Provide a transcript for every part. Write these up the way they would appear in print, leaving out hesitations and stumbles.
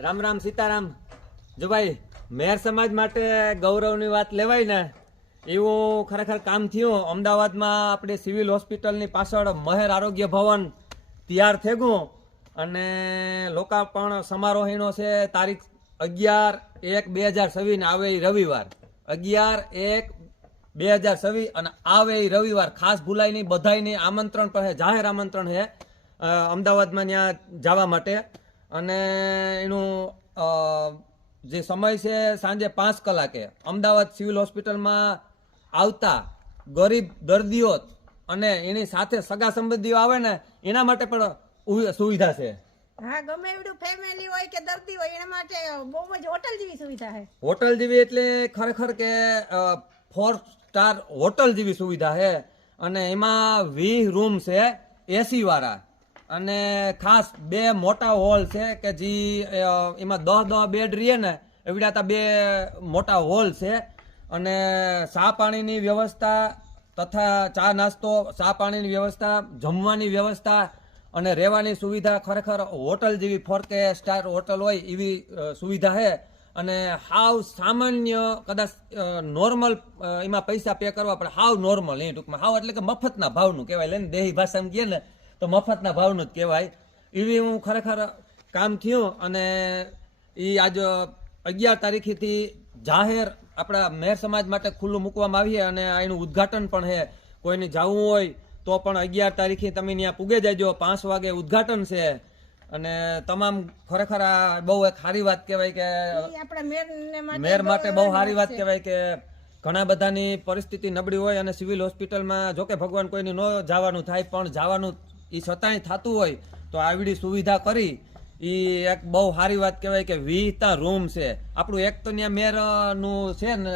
રામ રામ સીતારામ. જો ભાઈ, મેર સમાજ માટે ગૌરવની વાત લેવાય ને એવું ખરેખર કામ થયું. અમદાવાદમાં આપણે સિવિલ હોસ્પિટલની પાછળ મહેર આરોગ્ય ભવન તૈયાર થઈ ગયું અને લોકાર્પણ સમારોહીનો છે તારીખ 11/1/2026 ને આવે એ રવિવાર 11/1/2026 અને આવે એ રવિવાર. ખાસ ભૂલાય નહીં, બધાયને આમંત્રણ પણ છે, જાહેર આમંત્રણ છે અમદાવાદમાં ત્યાં જવા માટે. અને એનું જે સમય છે સાંજે 5 કલાકે. અમદાવાદ સિવિલ હોસ્પિટલમાં આવતા ગરીબ દર્દીઓ અને એની સાથે સગા સંબંધીઓ આવે ને એના માટે પણ સુવિધા છે. હા, ગમે એવડું ફેમિલી હોય કે દર્દી હોય એના માટે બહુ જ હોટલ જેવી સુવિધા છે. હોટલ જેવી એટલે ખરેખર કે 4 સ્ટાર હોટલ જેવી સુવિધા છે. અને એમાં 20 રૂમ છે એસી વાળા અને ખાસ 2 મોટા હોલ છે કે જે એમાં 10 બેડ રહીએ ને એવડા 2 મોટા હોલ છે. અને ચા પાણીની વ્યવસ્થા તથા ચા નાસ્તો, ચા પાણીની વ્યવસ્થા, જમવાની વ્યવસ્થા અને રહેવાની સુવિધા ખરેખર હોટલ જેવી 4K સ્ટાર હોટલ હોય એવી સુવિધા છે. અને હાવ સામાન્ય કદાચ નોર્મલ એમાં પૈસા પે કરવા પડે, હાવ નોર્મલ એ ટૂંકમાં. હાવ એટલે કે મફતના ભાવનું કહેવાય, લઈને દેહી ભાષામાં કહે ને તો મફતના ભાવનું જ કહેવાય. એવી હું ખરેખર કામ થયું. અને એ આજ 11 તારીખથી જાહેર આપણા મેર સમાજ માટે ખુલ્લું મૂકવામાં આવીએ અને એનું ઉદ્ઘાટન પણ છે. કોઈને જવું હોય તો પણ 11 તારીખે તમે ત્યાં પૂગે જજો. 5 વાગે ઉદ્ઘાટન છે. અને તમામ ખરેખર આ બહુ એક સારી વાત કહેવાય કે મેર માટે બહુ સારી વાત કહેવાય કે ઘણા બધાની પરિસ્થિતિ નબળી હોય અને સિવિલ હોસ્પિટલમાં જોકે ભગવાન કોઈની ન જવાનું થાય પણ જવાનું એ છતાંય થતું હોય તો આવડી સુવિધા કરી એ એક બહુ સારી વાત કહેવાય કે 20 રૂમ છે. આપણું એક તો ત્યાં મેરનું છે ને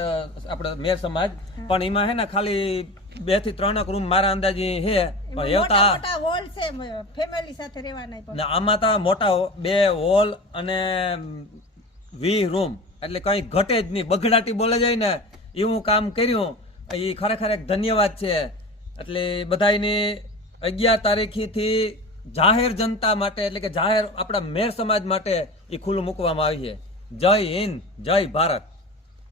આપણે મેર સમાજ, પણ એમાં છે ને ખાલી 2 થી 3 રૂમ મારા અંદાજે છે. પણ મોટા હોલ છે ફેમિલી સાથે રહેવાના પણ આમાં તો મોટા 2 હોલ અને 20 રૂમ એટલે કઈ ઘટે જ નહીં. બગડાટી બોલે જાય ને એવું કામ કર્યું. એ ખરેખર એક ધન્યવાદ છે. એટલે બધાની 11 તારીખથી જાહેર જનતા માટે એટલે કે જાહેર આપણા મેર સમાજ માટે એ ખુલ્લું મૂકવામાં આવી છે. જય હિન્દ, જય ભારત.